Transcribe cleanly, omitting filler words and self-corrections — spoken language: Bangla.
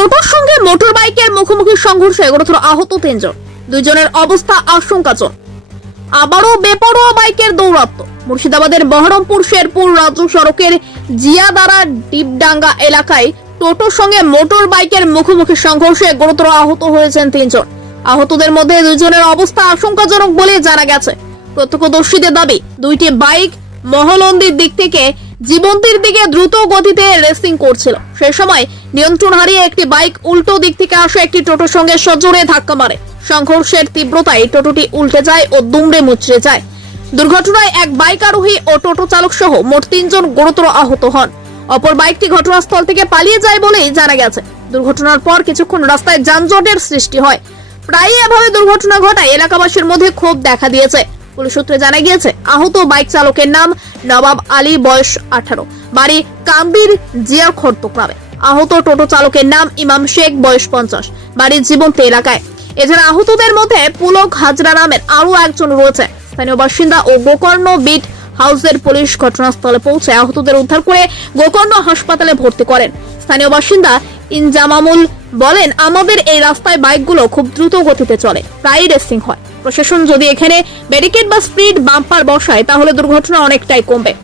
টোটোর সঙ্গে মোটর বাইকের মুখোমুখি সংঘর্ষে গুরুতর আহত 3 জন। 2 জনের অবস্থা আশঙ্কাজনক। আবারও বেপরোয়া বাইকের দৌরাত্ম্য। মুর্শিদাবাদের বহরমপুর শেরপুর রাজ্য সড়কের জিয়াদারা ডিপডাঙ্গা এলাকায় টোটোর সঙ্গে মোটর বাইকের মুখোমুখি সংঘর্ষে গুরুতর আহত হয়েছেন 3 জন। আহতদের মধ্যে 2 জনের অবস্থা আশঙ্কাজনক বলে জানা গেছে। প্রত্যক্ষদর্শীদের দাবি, দুইটি বাইক মহলন্দির দিক থেকে জীবন্তীর দিকে দ্রুত গতিতে রেসিং করছিল। সেই সময় নিয়ন্ত্রণ হারিয়ে একটি বাইক উল্টো দিক থেকে আসা একটি টোটোর সঙ্গে সজোরে ধাক্কা মারে। সংঘর্ষের তীব্রতায় টোটোটি উল্টে যায় ও দুমড়ে মুচড়ে যায়। দুর্ঘটনায় এক বাইক আরোহী ও টোটো চালক সহ মোট 3 জন গুরুতর আহত হন। অপর বাইকটি ঘটনাস্থল থেকে পালিয়ে যায় বলেই জানা গেছে। দুর্ঘটনার পর কিছুক্ষণ রাস্তায় যানজটের সৃষ্টি হয়। প্রায়ই এভাবে দুর্ঘটনা ঘটায় এলাকাবাসীর মধ্যে ক্ষোভ দেখা দিয়েছে। পুলিশ সূত্রে জানা গিয়েছে, আহত বাইক চালকের নাম নবাব আলী, বয়স 18, বাড়ি কাম্বির জিয়ার খর্দ গ্রামে। আহত টোটো চালকের নাম ইমাম শেখ, বয়স 50, বাড়ি জীবন্তী এলাকায়। এছাড়া আহতদের মধ্যে পুলক হাজরা নামের আরো একজন রয়েছে। স্থানীয় বাসিন্দা ও গোকর্ণ বিট হাউসের পুলিশ ঘটনাস্থলে পৌঁছে আহতদের উদ্ধার করে গোকর্ণ হাসপাতালে ভর্তি করেন। স্থানীয় বাসিন্দা ইনজামামুল বলেন, আমাদের এই রাস্তায় বাইকগুলো খুব দ্রুত গতিতে চলে, প্রায়ই রেসিং হয়। প্রশাসন যদি এখানে ব্যারিকেড বা স্পিড বাম্পার বসায় তাহলে দুর্ঘটনা অনেকটাই কমবে।